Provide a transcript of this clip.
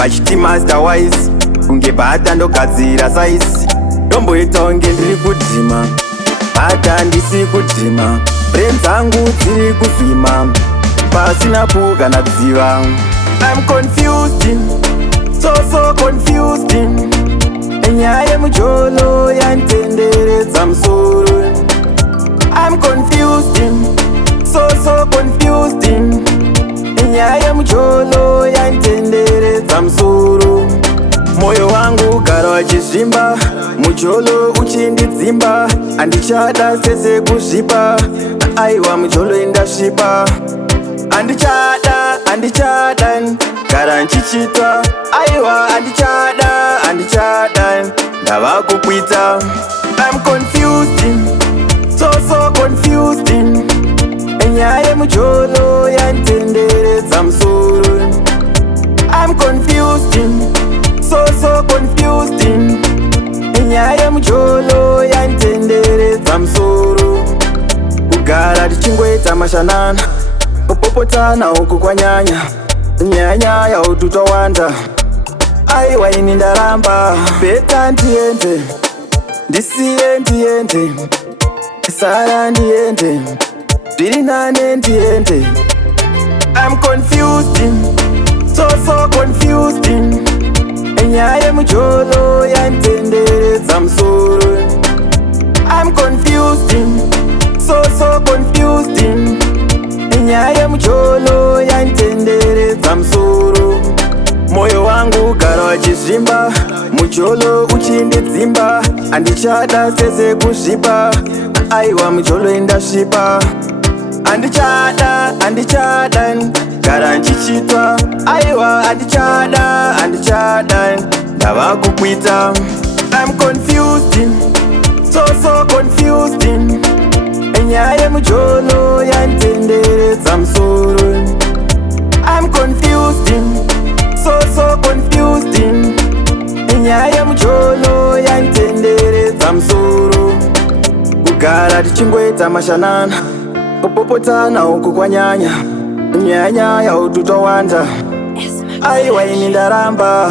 vachiti master wise kunge bhata ndogadzira saisi ndomboita unge ndiri kudhima bhata ndisi kudhima brain dzangu dziri kuvhima pasina pu kana dziva. I'm confused, so confused. Enyaya mujolo yantenderedza musoro. I'm confused, so confused. Enyaya mujolo yantenderedza musoro. Moyo wangu ugara wachizvimba, mujolo uchindidzimba. Andichada sese kuzvipa, aiwa mujolo indasvipa. Andichada, gara nchichitwa. Aiwa andichada, ndava kukwita. I'm confused, so confused. Enyaya mujolo yantenderedza musoro. I'm confused, so confused. Enyaya mujolo yantenderedza musoro. Kugara tichingoita mashanana, kupopotana uku kwanyanya, nyanya ya ututowanda. Aiwa ini ndaramba, beta ndiende, ndisiye ndiende, sara ndiende, zviri nane ndiende. I'm confused, so confused. Enyaya mujolo yantenderedza musoro. I'm confused, so confused. Enyaya mujolo yantenderedza musoro. Moyo wangu ugara wachizvimba, mujolo uchindidzimba. Andichada sese kuzvipa, aiwa mujolo indasvipa. Andichada, gara nchichitwa. Aiwa andichada, ndava kukwita. I'm confused, so confused. Enyaya mujolo yantenderedza musoro. I'm confused, so confused. Enyaya mujolo yantenderedza musoro. Kugara tichingoita mashanana, kupopotana uku kwanyanya, nyanya ya ututowanda. Aiwa ini ndaramba.